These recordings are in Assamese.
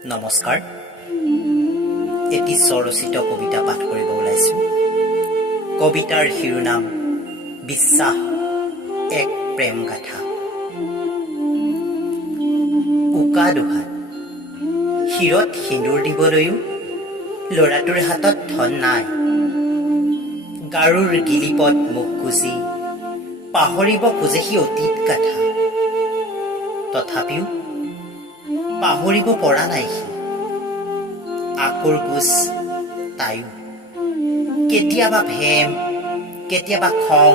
নমস্কাৰ। এটি স্বৰচিত কবিতা পাঠ কৰিব ওলাইছোঁ। কবিতাৰ শিৰোনাম বিশ্বাস, এক প্ৰেম গাথা। উকা দুহাত শিৰত সিন্দুৰ দিবলৈও ল'ৰাটোৰ হাতত ধন নাই। গাৰুৰ গিলিপত মুখ গুজি পাহৰিব খোজে সি অতীত গাথা। তথাপিও পাহৰিব পৰা নাই সি। আকুৰ গোজ তাইও, কেতিয়াবা ভেম, কেতিয়াবা খং,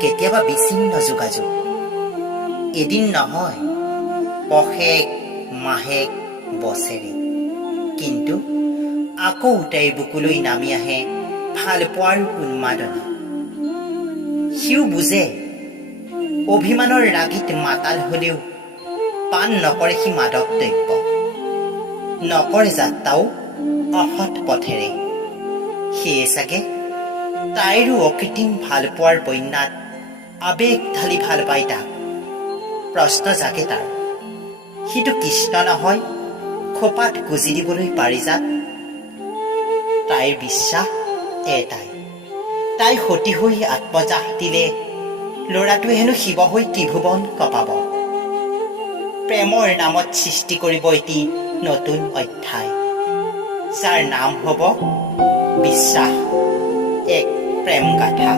কেতিয়াবা বিচ্ছিন্ন যোগাযোগ। এদিন নহয়, পষেক মাহেক বছেৰে, কিন্তু আকৌ তাইৰ বুকুলৈ নামি আহে ভাল পোৱাৰ উন্মাদনা। সিও বুজে, অভিমানৰ ৰাগিত মাতাল হলেও পান নকৰে সি মাদক দ্ৰব্য, নকৰে যাত্ৰাও অসৎ পথেৰে। সেয়ে চাগে তাইৰো অকৃত্ৰিম ভাল পোৱাৰ বন্যাত আবেগ ঢালি ভাল পাই তাক। প্ৰশ্ন জাগে তাৰ, সিটো কৃষ্ণ নহয় খোপাত গুজি দিবলৈ পাৰিজাত। তাইৰ বিশ্বাস এটাই, তাই সতী হৈ আত্মজাহ দিলে ল'ৰাটোৱে হেনো শিৱ হৈ ত্ৰিভুৱন কঁপাব। প্ৰেমৰ নামত সৃষ্টি কৰিব এটি নতুন অধ্যায়, যাৰ নাম হ'ব বিশ্বাস, এক প্ৰেম গাথা।